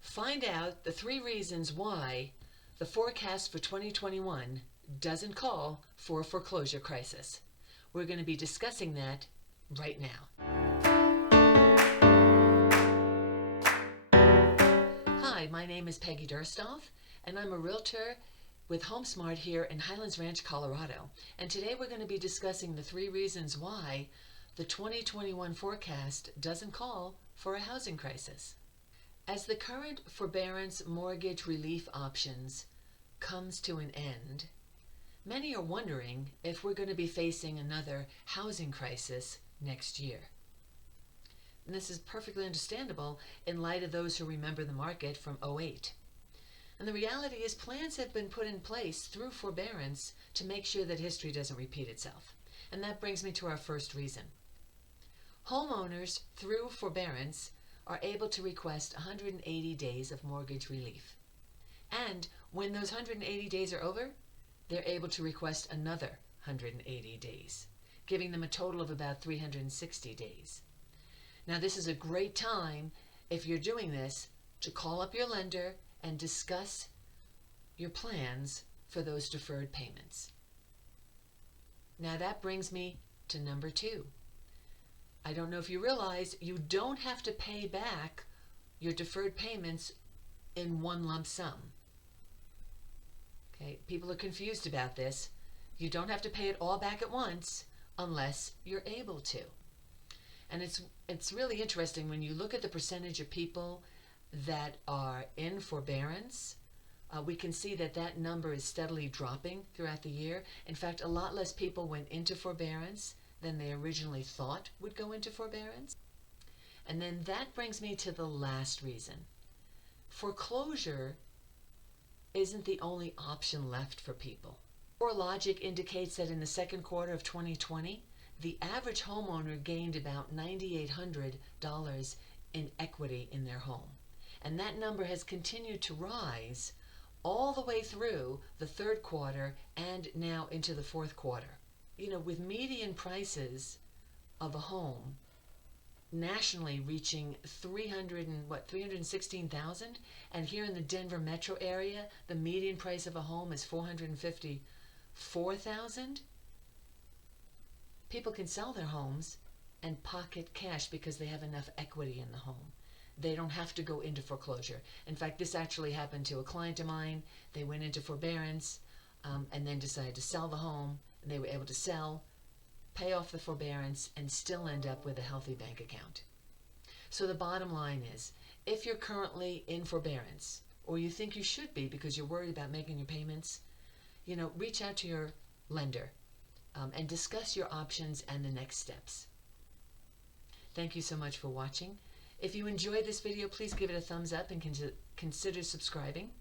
Find out the 3 reasons why the forecast for 2021 doesn't call for a foreclosure crisis. We're going to be discussing that right now. Hi, my name is Peggy Dursthoff, and I'm a realtor with HomeSmart here in Highlands Ranch, Colorado. And today we're going to be discussing the 3 reasons why the 2021 forecast doesn't call for a housing crisis. As the current forbearance mortgage relief options comes to an end, many are wondering if we're going to be facing another housing crisis next year. And this is perfectly understandable in light of those who remember the market from '08. And the reality is plans have been put in place through forbearance to make sure that history doesn't repeat itself. And that brings me to our first reason. Homeowners, through forbearance, are able to request 180 days of mortgage relief. And when those 180 days are over, they're able to request another 180 days, giving them a total of about 360 days. Now, this is a great time, if you're doing this, to call up your lender and discuss your plans for those deferred payments. Now, that brings me to number 2. I don't know if you realize you don't have to pay back your deferred payments in one lump sum. Okay, people are confused about this. You don't have to pay it all back at once unless you're able to. And it's really interesting when you look at the percentage of people that are in forbearance. We can see that that number is steadily dropping throughout the year. In fact, a lot less people went into forbearance than they originally thought would go into forbearance. And then that brings me to the last reason. Foreclosure isn't the only option left for people. Logic indicates that in the second quarter of 2020, the average homeowner gained about $9,800 in equity in their home. And that number has continued to rise all the way through the third quarter and now into the fourth quarter. With median prices of a home nationally reaching $316,000, and here in the Denver metro area, the median price of a home is $454,000. People can sell their homes and pocket cash because they have enough equity in the home. They don't have to go into foreclosure. In fact, this actually happened to a client of mine. They went into forbearance and then decided to sell the home, and they were able to sell, pay off the forbearance, and still end up with a healthy bank account. So the bottom line is, if you're currently in forbearance, or you think you should be because you're worried about making your payments, reach out to your lender and discuss your options and the next steps. Thank you so much for watching. If you enjoyed this video, please give it a thumbs up and consider subscribing.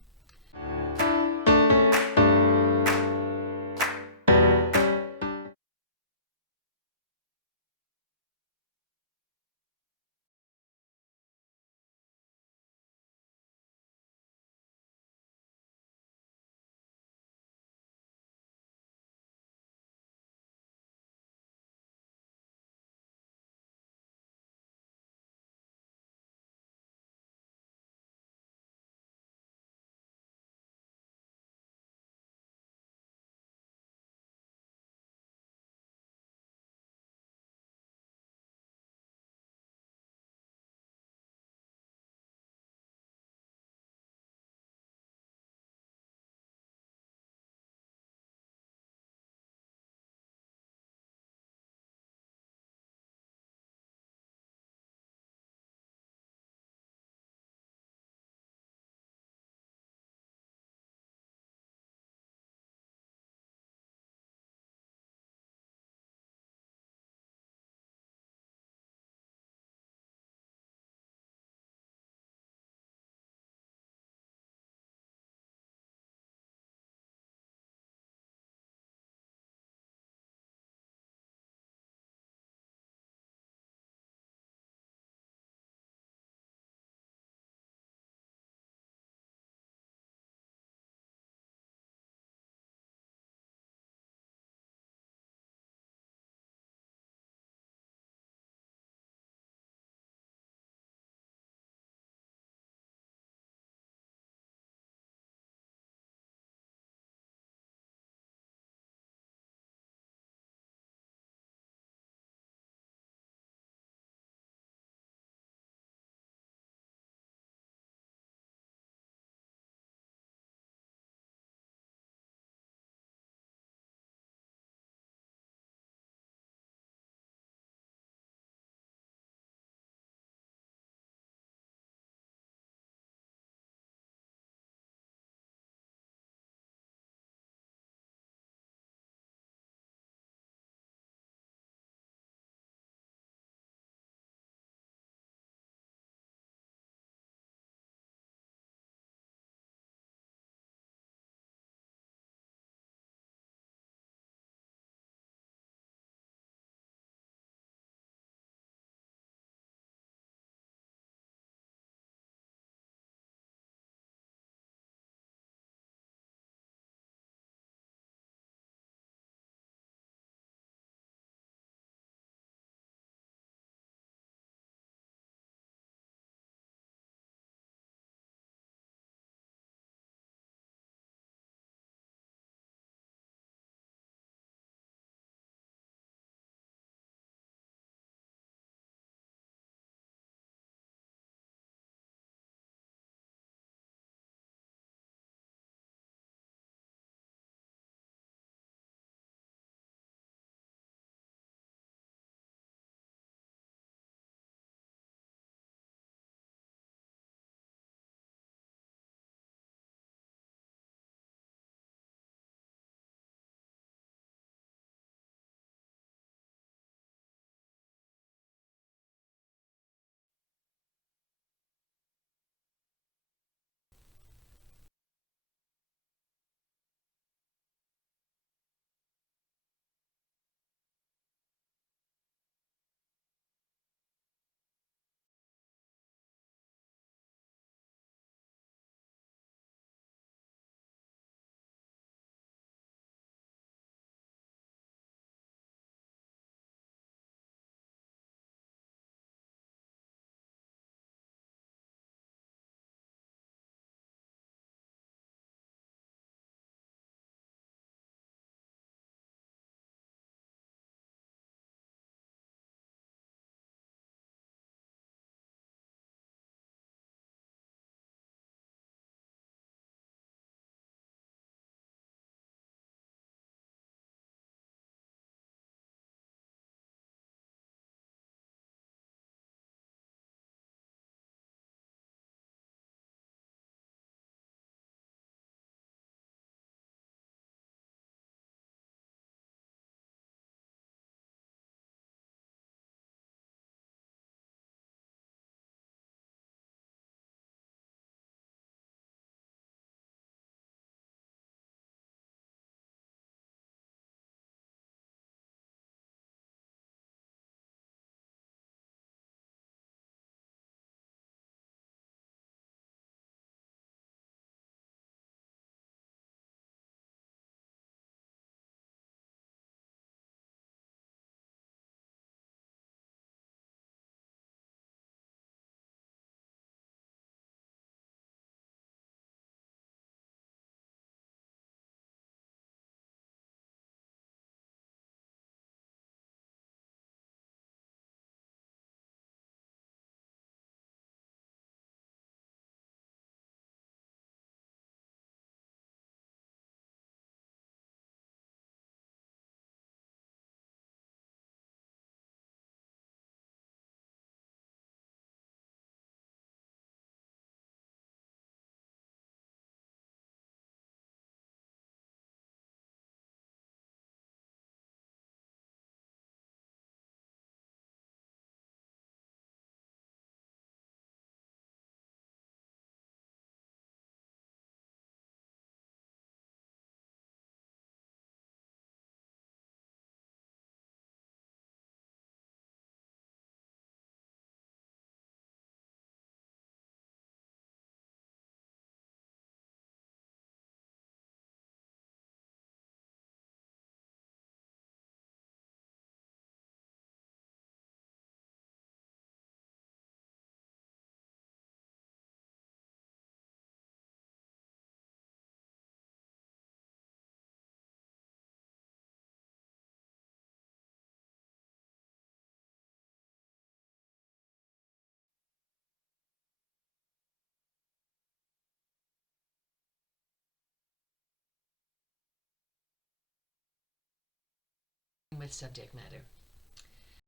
that subject matter.